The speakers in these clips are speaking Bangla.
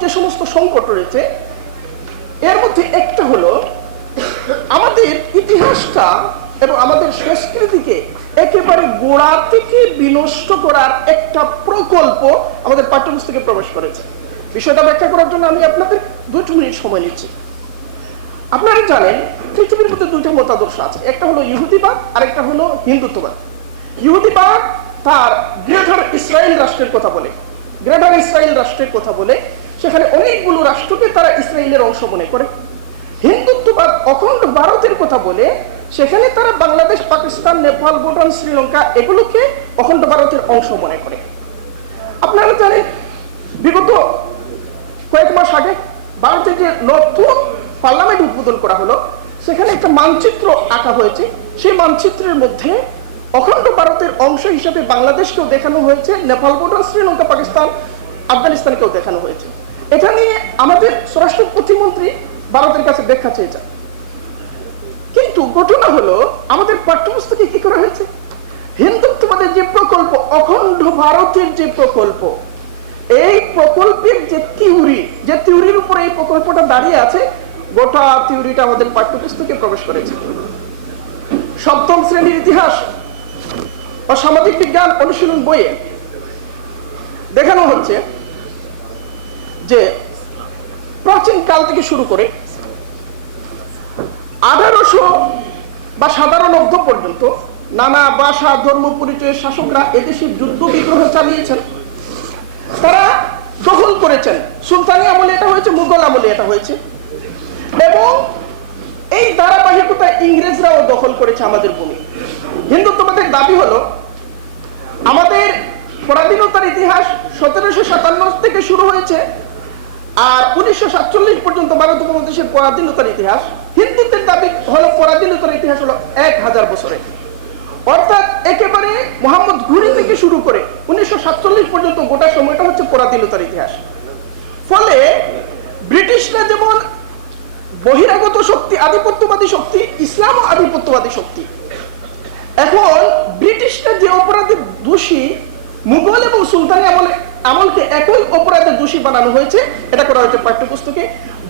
যে সমস্ত সংকট রয়েছে, এর মধ্যে একটা হলো, আমাদের ইতিহাসটা এবং আমাদের সংস্কৃতিকে একেবারে গোড়া থেকে বিনষ্ট করার একটা প্রকল্প আমাদের পাঠ্যপুস্তকে প্রবেশ করেছে। বিষয়টা ব্যাখ্যা করার জন্য আমি আপনাদের দুটো মিনিট সময় নিচ্ছি। আপনারা জানেন, পৃথিবীর মধ্যে দুইটা মতাদর্শ আছে। একটা হলো ইহুদিবাদ আর একটা হলো হিন্দুত্ববাদ ইহুদিবাদ তার গ্রেটার ইসরায়েল রাষ্ট্রের কথা বলে। গ্রেটার ইসরায়েল রাষ্ট্রের কথা বলে সেখানে অনেকগুলো রাষ্ট্রকে তারা ইসরায়েলের অংশ মনে করে। হিন্দুত্ববাদ অখণ্ড ভারতের কথা বলে, সেখানে তারা বাংলাদেশ, পাকিস্তান, নেপাল, ভুটান, শ্রীলঙ্কা এগুলোকে অখণ্ড ভারতের অংশ মনে করে। আপনারা জানেন, বিগত কয়েক মাস আগে ভারতে যে নতুন পার্লামেন্ট উদ্বোধন করা হলো, সেখানে একটা মানচিত্র আঁকা হয়েছে। সেই মানচিত্রের মধ্যে অখণ্ড ভারতের অংশ হিসেবে বাংলাদেশকেও দেখানো হয়েছে, নেপাল, ভুটান, শ্রীলঙ্কা, পাকিস্তান, আফগানিস্তানকেও দেখানো হয়েছে। এটা নিয়ে আমাদের স্বরাষ্ট্র প্রতিমন্ত্রী ভারতের কাছে ব্যাখ্যা চেয়েছেন কিন্তু ঘটনা হলো, আমাদের পাঠ্যপুস্তকে কি করা হয়েছে? হিন্দুত্ববাদের যে প্রকল্প, অখণ্ড ভারতের যে প্রকল্প, এই প্রকল্পের যে থিওরি, যে থিওরির উপরে এই প্রকল্পটা দাঁড়িয়ে আছে, গোটা থিওরিটা আমাদের পাঠ্যপুস্তকে প্রবেশ করেছে। সপ্তম শ্রেণির ইতিহাস বা সামাজিক বিজ্ঞান অনুশীলন বইয়ে দেখানো হচ্ছে যে প্রাচীন কাল থেকে শুরু করে আঠারোশো বা সাধারণ অব্দ পর্যন্ত নানা ভাষা, ধর্ম, পরিচয়ের শাসকরা এদেশে যুদ্ধ বিগ্রহ চালিয়েছেন। তারা দখল করেছেন। সুলতানি আমলে এটা হয়েছে, মুঘল আমলে এটা হয়েছে। এবং এই ধারাবাহিকতা ইংরেজরাও দখল করেছে আমাদের ভূমি। হিন্দুত্ববাদের দাবি হলো, আমাদের পরাধীনতার ইতিহাস সতেরোশো সাতান্ন থেকে শুরু হয়েছে আর উনিশশো সাতচল্লিশ পর্যন্ত ভারত উপমহাদেশের পরাধীনতার ইতিহাস, হিন্দুদের দাবি হলো পরাধীনতার ইতিহাস হলো এক হাজার বছরে অর্থাৎ একেবারে মোহাম্মদ ঘুরি থেকে শুরু করে উনিশশো সাতচল্লিশ পর্যন্ত গোটা সময়টা হচ্ছে পরাধীনতার ইতিহাস। ফলে ব্রিটিশরা যেমন বহিরাগত শক্তি, আধিপত্যবাদী শক্তি, ইসলাম আধিপত্যবাদী শক্তি, এখন ব্রিটিশরা যে অপরাধের দোষী, মুঘল এবং সুলতানি আমলে আমলকে একই অপরাধের দোষী বানানো হয়েছে, এটা করা হয়েছে পাঠ্যপুস্তকে।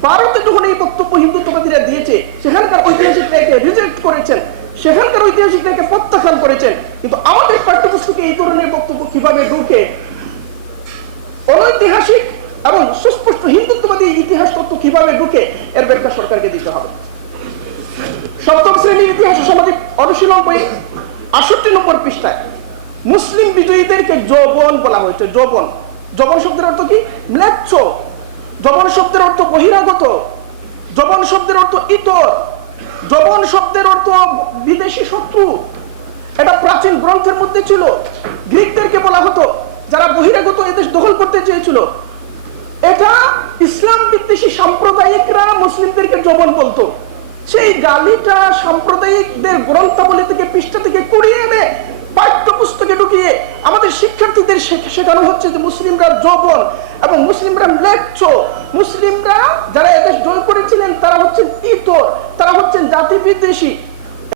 ভারতে যখন এই বক্তব্য হিন্দুত্ববাদীরা দিয়েছে, সেখানকার ঐতিহাসিকরা একে রিজেক্ট করেছেন, সেখানকার ঐতিহাসিকরা একে প্রত্যাখ্যান করেছেন, কিন্তু আমাদের পাঠ্যপুস্তকে এই ধরনের বক্তব্য কীভাবে ঢুকে? অনৈতিহাসিক এবং সুস্পষ্ট হিন্দুত্ববাদী ইতিহাস তত্ত্ব কীভাবে ঢুকে, এর ব্যাখ্যা সরকারকে দিতে হবে। সপ্তম শ্রেণির ইতিহাস সামাজিক অনুশীলন বই আষট্টি নম্বর পৃষ্ঠায়, মুসলিম বিজয়ীদেরকে যৌবন বলা হয়েছে, যৌবন। যৌবন শব্দের অর্থ কি? ম্লেচ্ছ। যৌবন শব্দের অর্থ বহিরাগত। যৌবন শব্দের অর্থ ইতর। যৌবন শব্দের অর্থ বিদেশি শত্রু। এটা প্রাচীন গ্রন্থের মধ্যে ছিল। গ্রিকদেরকে বলা হতো, যারা বহিরাগত এদেশ দখল করতে চেয়েছিল। এটা ইসলাম বিদ্বেষী সাম্প্রদায়িকরা মুসলিমদেরকে যৌবন বলতো। সেই গালিটা সাম্প্রদায়িকদের গ্রন্থাবলী থেকে পৃষ্ঠা থেকে কুড়িয়ে এনে পাঠ্যপুস্তকে ঢুকিয়ে আমাদের শেখ- শেখানো হচ্ছে যে মুসলিমরা যৌবন এবং মুসলিমরা ম্লেচ্ছ। মুসলিমরা যারা এদেশ জয় করেছিলেন, তারা হচ্ছেন ইতর, তারা হচ্ছেন জাতি বিদ্বেষী